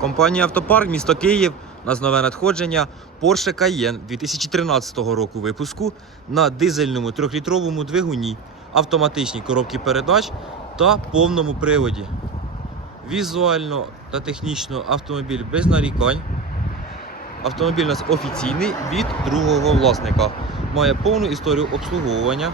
Компанія Автопарк, місто Київ. У нас нове надходження Porsche Cayenne 2013 року випуску на дизельному 3-літровому двигуні, автоматичній коробці передач та повному приводі. Візуально та технічно автомобіль без нарікань. Автомобіль у нас офіційний від другого власника. Має повну історію обслуговування.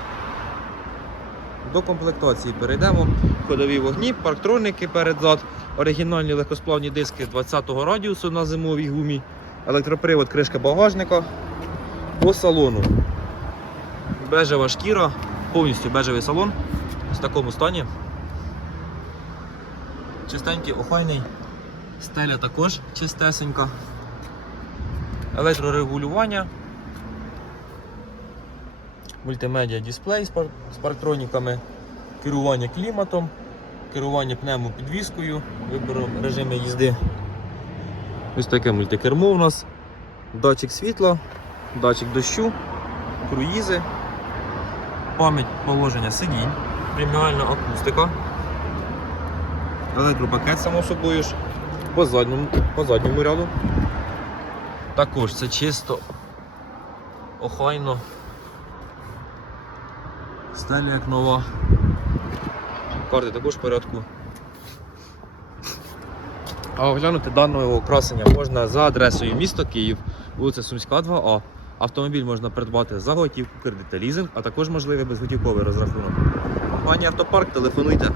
До комплектації перейдемо. Ходові вогні, парктроники перед-зад, оригінальні легкосплавні диски 20-го радіусу на зимовій гумі, електропривод, кришка багажника. По салону. Бежева шкіра, повністю бежевий салон в такому стані. Чистенький, охайний. Стеля також чистесенька. Електрорегулювання. Мультимедіа дисплей з пар- керування кліматом, керування пневмопідвіскою, вибором режиму їзди. Ось таке мультикермо у нас, датчик світла, датчик дощу, круїзи, пам'ять положення сидінь, преміальна акустика, електропакет, само собою ж, по задньому, по задньому ряду. Також це чисто, охайно. Стеля як нова. Карти також в порядку. А оглянути даного окрасення можна за адресою місто Київ, вулиця Сумська, 2А. Автомобіль можна придбати за готівку, кредит та лізинг, а також можливий безготівковий розрахунок. Компанія Автопарк, телефонуйте.